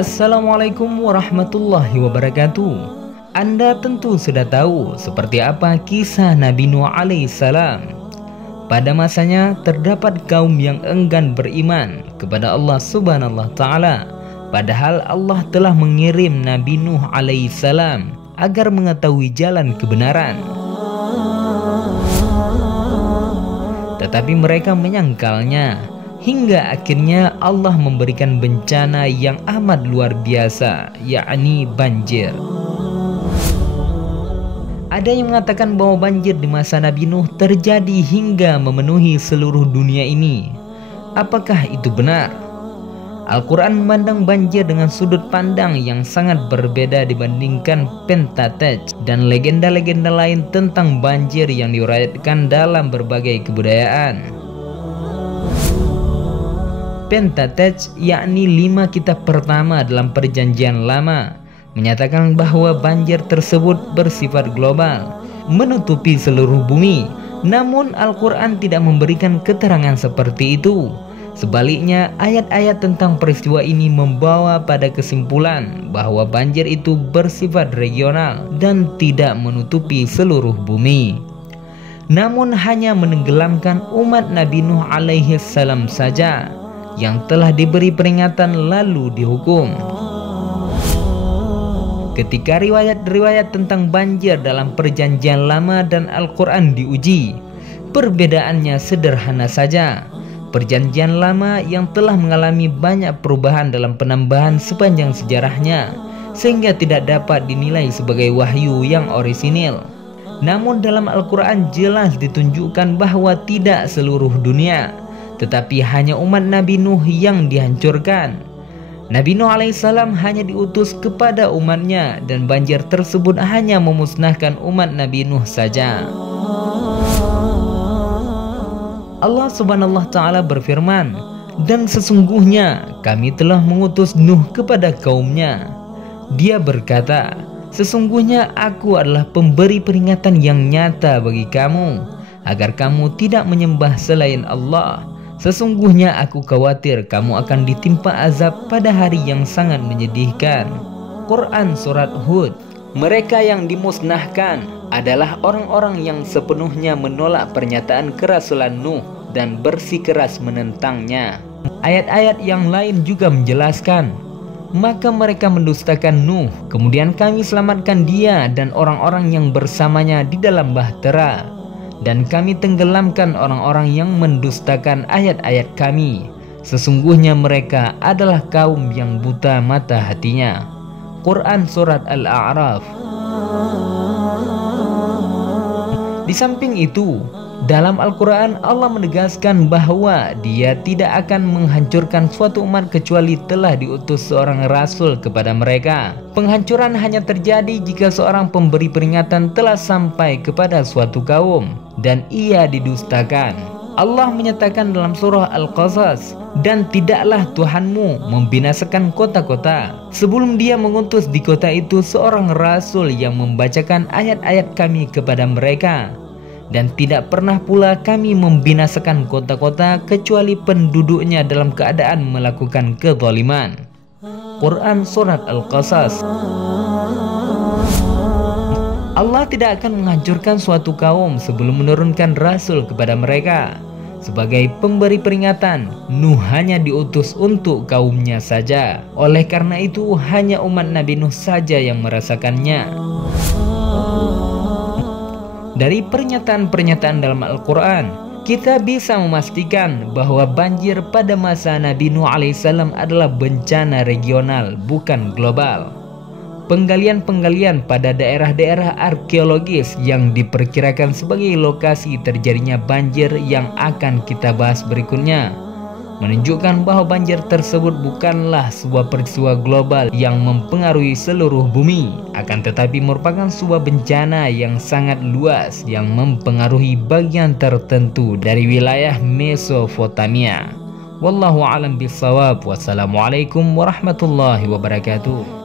Assalamualaikum warahmatullahi wabarakatuh. Anda tentu sudah tahu seperti apa kisah Nabi Nuh alaihissalam. Pada masanya terdapat kaum yang enggan beriman kepada Allah Subhanahu wa Ta'ala, padahal Allah telah mengirim Nabi Nuh alaihissalam agar mengetahui jalan kebenaran. Tetapi mereka menyangkalnya, hingga akhirnya Allah memberikan bencana yang amat luar biasa, yakni banjir. Ada yang mengatakan bahwa banjir di masa Nabi Nuh terjadi hingga memenuhi seluruh dunia ini. Apakah itu benar? Al-Quran memandang banjir dengan sudut pandang yang sangat berbeda dibandingkan Pentateuch dan legenda-legenda lain tentang banjir yang diriwayatkan dalam berbagai kebudayaan. Pentateuch, yakni 5 kitab pertama dalam Perjanjian Lama, menyatakan bahwa banjir tersebut bersifat global, menutupi seluruh bumi. Namun Al-Quran tidak memberikan keterangan seperti itu. Sebaliknya, ayat-ayat tentang peristiwa ini membawa pada kesimpulan bahwa banjir itu bersifat regional dan tidak menutupi seluruh bumi, namun hanya menenggelamkan umat Nabi Nuh alaihissalam saja yang telah diberi peringatan lalu dihukum. Ketika riwayat-riwayat tentang banjir dalam Perjanjian Lama dan Al-Quran diuji, perbedaannya sederhana saja. Perjanjian Lama yang telah mengalami banyak perubahan dalam penambahan sepanjang sejarahnya, sehingga tidak dapat dinilai sebagai wahyu yang orisinil. Namun dalam Al-Quran jelas ditunjukkan bahwa tidak seluruh dunia, tetapi hanya umat Nabi Nuh yang dihancurkan. Nabi Nuh alaihissalam hanya diutus kepada umatnya, dan banjir tersebut hanya memusnahkan umat Nabi Nuh saja. Allah Subhanahu wa Ta'ala berfirman, "Dan sesungguhnya kami telah mengutus Nuh kepada kaumnya. Dia berkata, sesungguhnya aku adalah pemberi peringatan yang nyata bagi kamu, agar kamu tidak menyembah selain Allah. Sesungguhnya aku khawatir kamu akan ditimpa azab pada hari yang sangat menyedihkan." Quran Surat Hud. Mereka yang dimusnahkan adalah orang-orang yang sepenuhnya menolak pernyataan kerasulan Nuh dan bersikeras menentangnya. Ayat-ayat yang lain juga menjelaskan, maka mereka mendustakan Nuh, kemudian kami selamatkan dia dan orang-orang yang bersamanya di dalam bahtera, dan kami tenggelamkan orang-orang yang mendustakan ayat-ayat kami. Sesungguhnya mereka adalah kaum yang buta mata hatinya. Quran Surat Al-A'raf. Di samping itu, dalam Al-Quran Allah menegaskan bahwa Dia tidak akan menghancurkan suatu umat kecuali telah diutus seorang rasul kepada mereka. Penghancuran hanya terjadi jika seorang pemberi peringatan telah sampai kepada suatu kaum dan ia didustakan. Allah menyatakan dalam surah Al-Qasas, "Dan tidaklah Tuhanmu membinasakan kota-kota sebelum Dia mengutus di kota itu seorang rasul yang membacakan ayat-ayat kami kepada mereka. Dan tidak pernah pula kami membinasakan kota-kota kecuali penduduknya dalam keadaan melakukan kezaliman." Quran Surat Al-Qasas. Allah tidak akan menghancurkan suatu kaum sebelum menurunkan rasul kepada mereka. Sebagai pemberi peringatan, Nuh hanya diutus untuk kaumnya saja. Oleh karena itu, hanya umat Nabi Nuh saja yang merasakannya. Dari pernyataan-pernyataan dalam Al-Quran, kita bisa memastikan bahwa banjir pada masa Nabi Nuh alaihissalam adalah bencana regional, bukan global. Penggalian-penggalian pada daerah-daerah arkeologis yang diperkirakan sebagai lokasi terjadinya banjir yang akan kita bahas berikutnya menunjukkan bahwa banjir tersebut bukanlah sebuah peristiwa global yang mempengaruhi seluruh bumi, akan tetapi merupakan sebuah bencana yang sangat luas yang mempengaruhi bagian tertentu dari wilayah Mesopotamia. Wallahu a'lam bishawab. Wassalamualaikum warahmatullahi wabarakatuh.